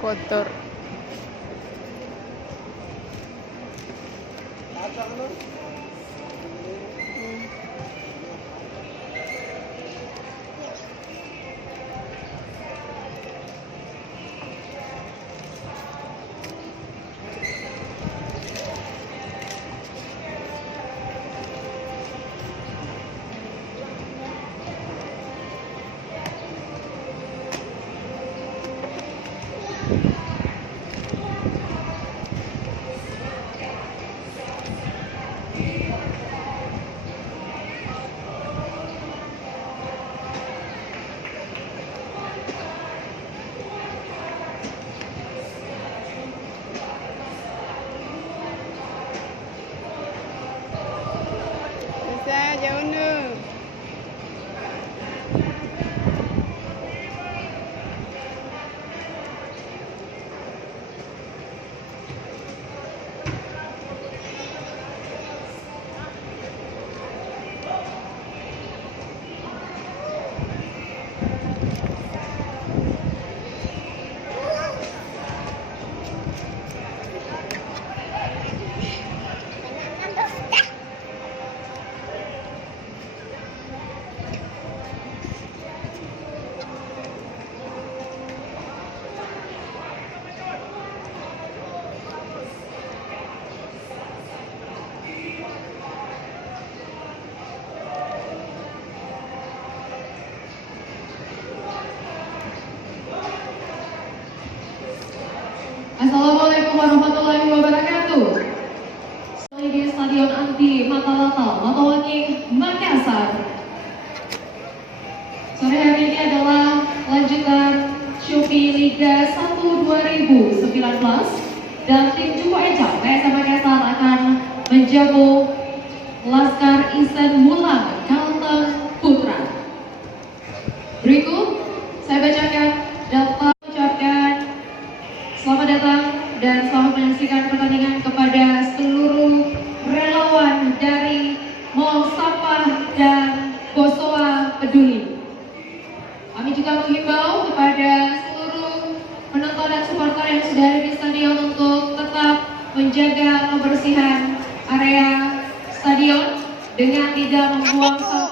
kotor. Bisa jauh nu. Assalamualaikum warahmatullahi wabarakatuh. Di Stadion Anti Matalata, Matawangi, Makassar. Sore hari ini adalah lanjutan Shopee Liga 1 2019 dan tim Jumbo Encang PSM Makassar akan menjamu Laskar Ihsan Mulang Kalteng Putra. Berikut saya bacakan data. Selamat datang dan selamat menyaksikan pertandingan kepada seluruh relawan dari Mall Sampah dan Bosowa Peduli. Kami juga menghimbau kepada seluruh penonton dan supporter yang sudah ada di stadion untuk tetap menjaga kebersihan area stadion dengan tidak membuang sampah